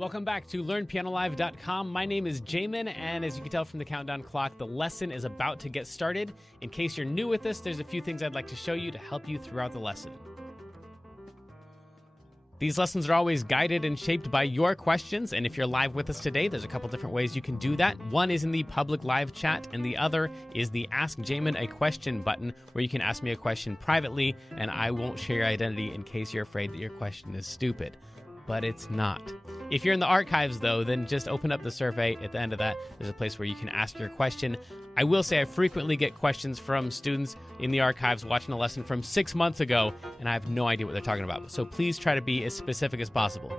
Welcome back to LearnPianoLive.com. My name is Jamin, and as you can tell from the countdown clock, the lesson is about to get started. In case you're new with this, there's a few things I'd like to show you to help you throughout the lesson. These lessons are always guided and shaped by your questions, and if you're live with us today, there's a couple different ways you can do that. One is in the public live chat, and the other is the Ask Jamin a Question button, where you can ask me a question privately, and I won't share your identity in case you're afraid that your question is stupid. But it's not. If you're in the archives, though, then just open up the survey. At the end of that, there's a place where you can ask your question. I will say I frequently get questions from students in the archives watching a lesson from 6 months ago, and I have no idea what they're talking about. So please try to be as specific as possible.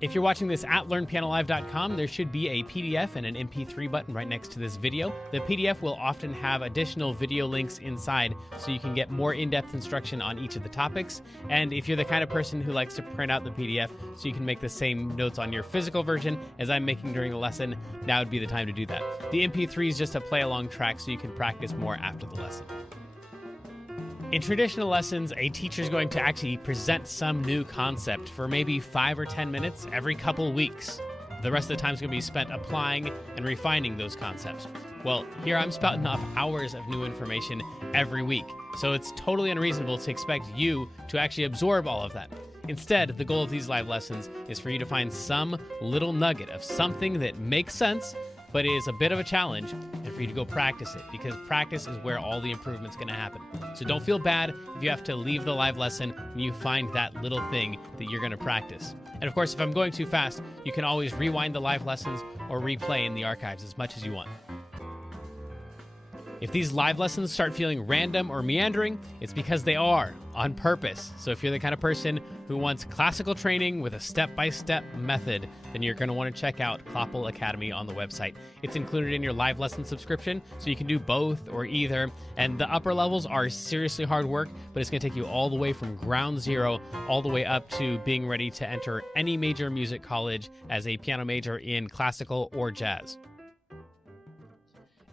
If you're watching this at LearnPianoLive.com, there should be a PDF and an MP3 button right next to this video. The PDF will often have additional video links inside so you can get more in-depth instruction on each of the topics. And if you're the kind of person who likes to print out the PDF so you can make the same notes on your physical version as I'm making during the lesson, now would be the time to do that. The MP3 is just a play-along track so you can practice more after the lesson. In traditional lessons, a teacher is going to actually present some new concept for maybe 5 or 10 minutes every couple weeks. The rest of the time is going to be spent applying and refining those concepts. Well, here I'm spouting off hours of new information every week, so it's totally unreasonable to expect you to actually absorb all of that. Instead, the goal of these live lessons is for you to find some little nugget of something that makes sense, but is a bit of a challenge, and for you to go practice it, because practice is where all the improvement's gonna happen. So don't feel bad if you have to leave the live lesson when you find that little thing that you're gonna practice. And of course, if I'm going too fast, you can always rewind the live lessons or replay in the archives as much as you want. If these live lessons start feeling random or meandering, it's because they are, on purpose. So if you're the kind of person who wants classical training with a step-by-step method, then you're going to want to check out Kloppel Academy on the website. It's included in your live lesson subscription, so you can do both or either. And the upper levels are seriously hard work, but it's going to take you all the way from ground zero, all the way up to being ready to enter any major music college as a piano major in classical or jazz.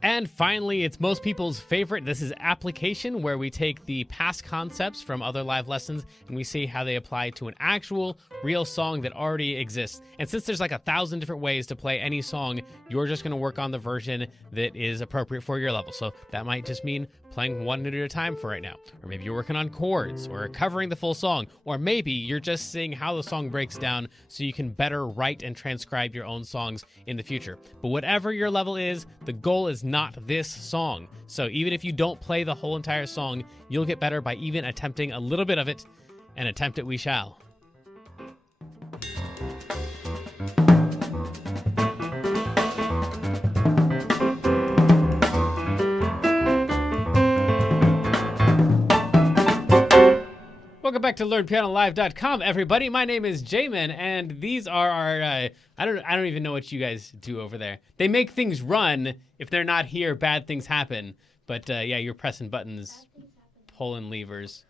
And finally, it's most people's favorite. This is application, where we take the past concepts from other live lessons and we see how they apply to an actual, real song that already exists. And since there's like 1,000 different ways to play any song, you're just going to work on the version that is appropriate for your level. So that might just mean playing one note at a time for right now. Or maybe you're working on chords or covering the full song. Or maybe you're just seeing how the song breaks down so you can better write and transcribe your own songs in the future. But whatever your level is, the goal is not this song. So even if you don't play the whole entire song, you'll get better by even attempting a little bit of it, and attempt it we shall. Welcome back to LearnPianoLive.com, everybody. My name is Jamin, and these are our, I don't even know what you guys do over there. They make things run. If they're not here, bad things happen. But yeah, you're pressing buttons, pulling levers,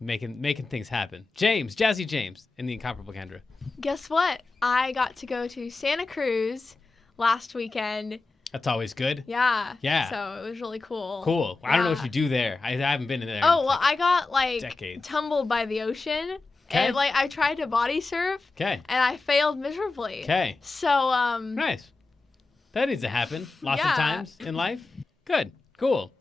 making things happen. James, Jazzy James, and the incomparable Kendra. Guess what? I got to go to Santa Cruz last weekend. That's always good. Yeah. Yeah. So it was really cool. Cool. I don't know what you do there. I haven't been in there. Oh, well, I got decades. tumbled by the ocean. Okay. And I tried to body surf. Okay. And I failed miserably. Okay. So nice. That needs to happen lots of times in life. Good. Cool.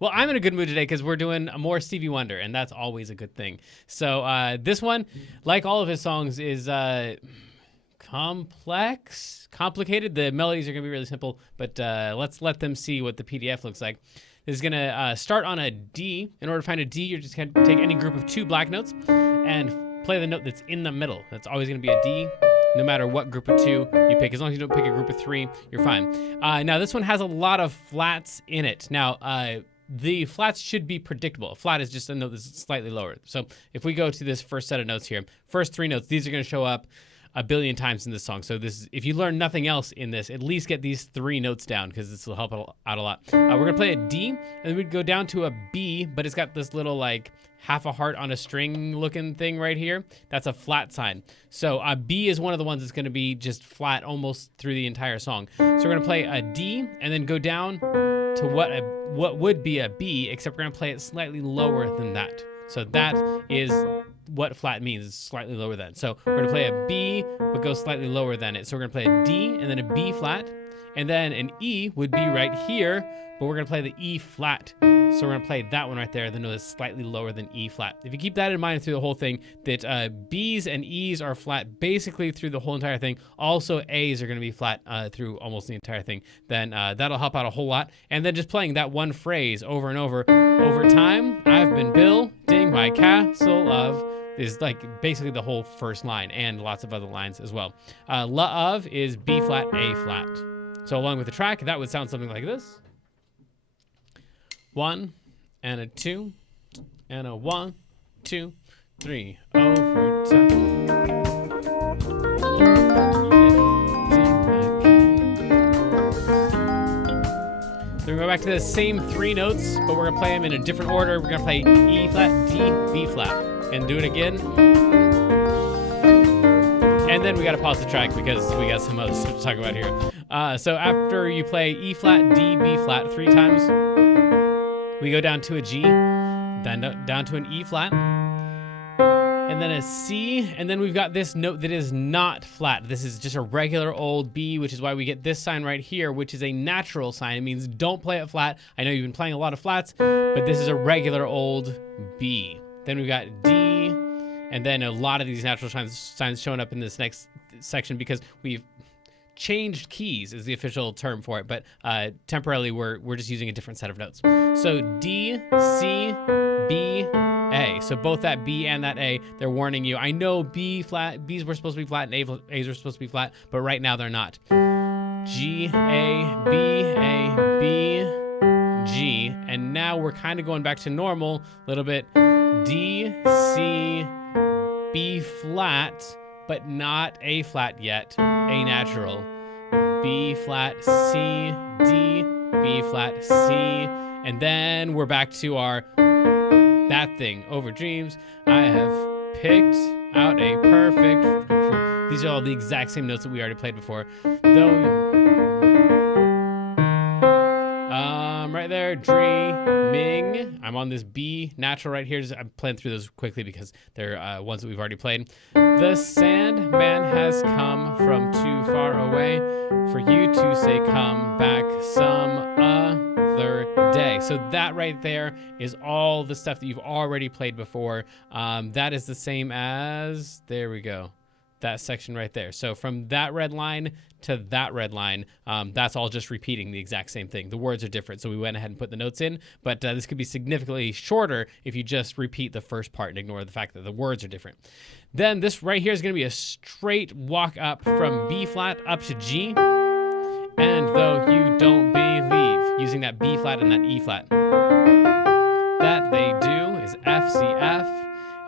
Well, I'm in a good mood today because we're doing more Stevie Wonder, and that's always a good thing. So this one, like all of his songs, is complicated. The melodies are going to be really simple, but let's let them see what the PDF looks like. This is going to start on a D. In order to find a D, you're just going to take any group of 2 black notes and play the note that's in the middle. That's always going to be a D, no matter what group of 2 you pick. As long as you don't pick a group of 3, you're fine. Now, this one has a lot of flats in it. Now, the flats should be predictable. A flat is just a note that's slightly lower. So if we go to this first set of notes here, first 3 notes, these are going to show up a billion times in this song. So this, if you learn nothing else in this, at least get these 3 notes down, because this will help out a lot. We're gonna play a D, and then we'd go down to a B, but it's got this little like half a heart on a string looking thing right here. That's a flat sign. So B is one of the ones that's gonna be just flat almost through the entire song. So we're gonna play a D and then go down to what would be a B, except we're gonna play it slightly lower than that. So that is what flat means. It's slightly lower than. So we're going to play a B, but go slightly lower than it. So we're going to play a D and then a B flat. And then an E would be right here, but we're going to play the E flat. So we're going to play that one right there, the note is slightly lower than E flat. If you keep that in mind through the whole thing, that B's and E's are flat basically through the whole entire thing. Also, A's are going to be flat through almost the entire thing. Then that'll help out a whole lot. And then just playing that one phrase over and over. Over time, I've been building my castle of is like basically the whole first line and lots of other lines as well. La of is B flat, A flat. So along with the track, that would sound something like this. 1 and a 2 and a 1, 2, 3. Over time. So we go back to the same 3 notes, but we're gonna play them in a different order. We're gonna play E flat, D, B flat, and do it again. And then we gotta pause the track because we got some other stuff to talk about here. So after you play E flat, D, B flat 3 times, we go down to a G, then down to an E flat, and then a C, and then we've got this note that is not flat. This is just a regular old B, which is why we get this sign right here, which is a natural sign. It means don't play it flat. I know you've been playing a lot of flats, but this is a regular old B. Then we've got D, and then a lot of these natural signs showing up in this next section because we've changed keys is the official term for it, but temporarily we're just using a different set of notes. So D, C, B, A. So both that B and that A, they're warning you. I know B flat, B's were supposed to be flat and A's were supposed to be flat, but right now they're not. G, A, B, G, and now we're kind of going back to normal a little bit. D, C, B flat, but not A flat yet. A natural. B flat, C, D, B flat, C, and then we're back to our that thing over dreams. I have picked out a perfect. These are all the exact same notes that we already played before, though. Right there, dreaming. I'm on this B natural right here. I'm playing through those quickly because they're ones that we've already played. The Sandman has come from too far away for you to say come back some other day. So that right there is all the stuff that you've already played before. That is the same as, there we go, that section right there. So from that red line to that red line, that's all just repeating the exact same thing. The words are different, so we went ahead and put the notes in, but this could be significantly shorter if you just repeat the first part and ignore the fact that the words are different. Then this right here is going to be a straight walk up from B flat up to G, and though you don't believe, using that B flat and that E flat. That they do is F, C, F,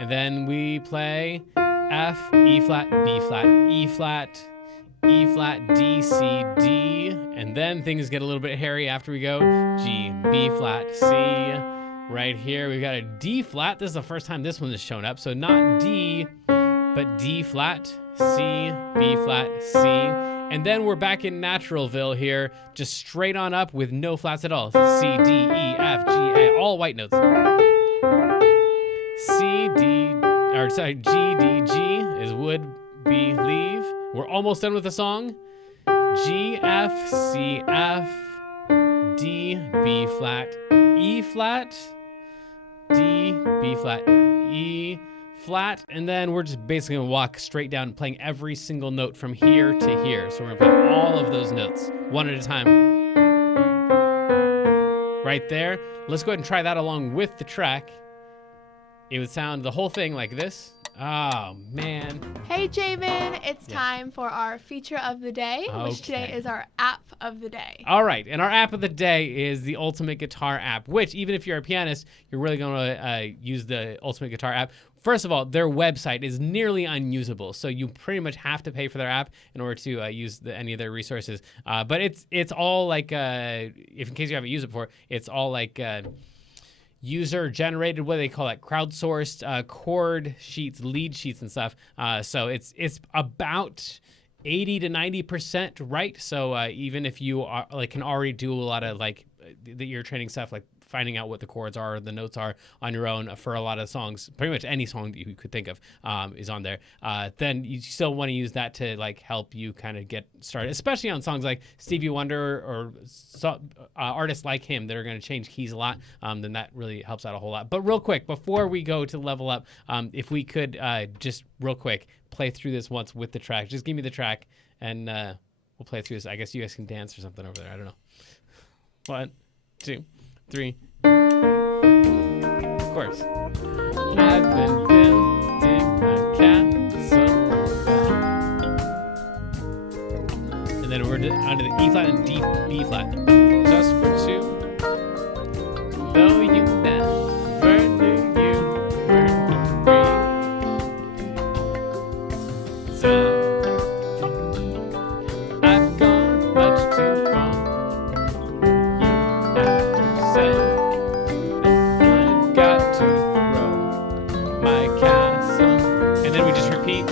and then we play F, E flat, B flat, E flat, E flat, D, C, D, and then things get a little bit hairy after we go G, B flat, C. Right here we've got a D flat. This is the first time this one has shown up, so not D, but D flat, C, B flat, C, and then we're back in Naturalville here, just straight on up with no flats at all. C, D, E, F, G, A, all white notes. G, D, G is would believe. We're almost done with the song. G, F, C, F, D, B flat, E flat, D, B flat, E flat, and then we're just basically gonna walk straight down playing every single note from here to here. So we're gonna play all of those notes one at a time. Right there. Let's go ahead and try that along with the track. It would sound the whole thing like this. Oh, man. Hey, Jamin. It's time for our feature of the day, which today Okay. is our app of the day. All right, and our app of the day is the Ultimate Guitar app, which even if you're a pianist, you're really going to use the Ultimate Guitar app. First of all, their website is nearly unusable, so you pretty much have to pay for their app in order to use any of their resources. But it's all like, if in case you haven't used it before, it's all like user-generated, what do they call it, crowdsourced chord sheets, lead sheets and stuff. So it's about 80 to 90% right. So even if you are can already do a lot of like the ear training stuff like finding out what the chords are, or the notes are on your own for a lot of songs. Pretty much any song that you could think of is on there. Then you still want to use that to like help you kind of get started, especially on songs like Stevie Wonder or artists like him that are going to change keys a lot. Then that really helps out a whole lot. But real quick, before we go to level up, if we could just real quick play through this once with the track. Just give me the track and we'll play through this. I guess you guys can dance or something over there. I don't know. 1, 2, 3. Of course. I've been building my castle. And then we're onto the E flat and B flat. Just for two. Though you never knew you were free. So I've gone much too far.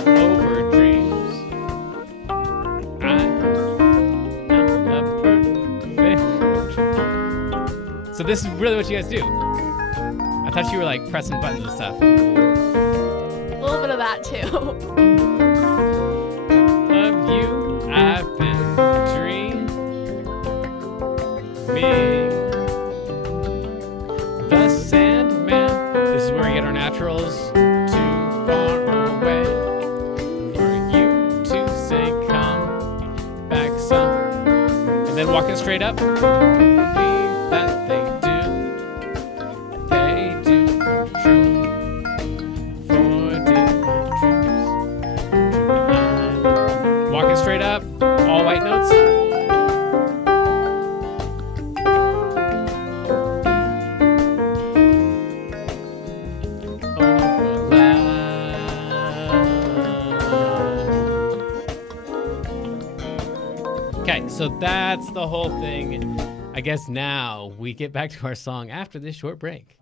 Over dreams. I'm a perfect. So this is really what you guys do. I thought you were like pressing buttons and stuff. A little bit of that too. Of you, I've been dreaming. The Sandman. This is where we get our naturals. Then walk it straight up. That they do come true. For different dreams. Walk it straight up. All white notes. Okay, so that's the whole thing. I guess now we get back to our song after this short break.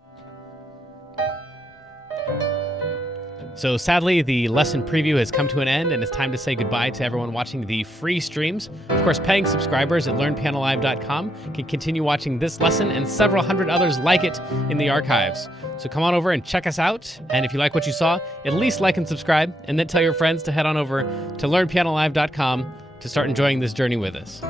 So sadly, the lesson preview has come to an end, and it's time to say goodbye to everyone watching the free streams. Of course, paying subscribers at learnpianolive.com can continue watching this lesson and several hundred others like it in the archives. So come on over and check us out. And if you like what you saw, at least like and subscribe, and then tell your friends to head on over to learnpianolive.com to start enjoying this journey with us.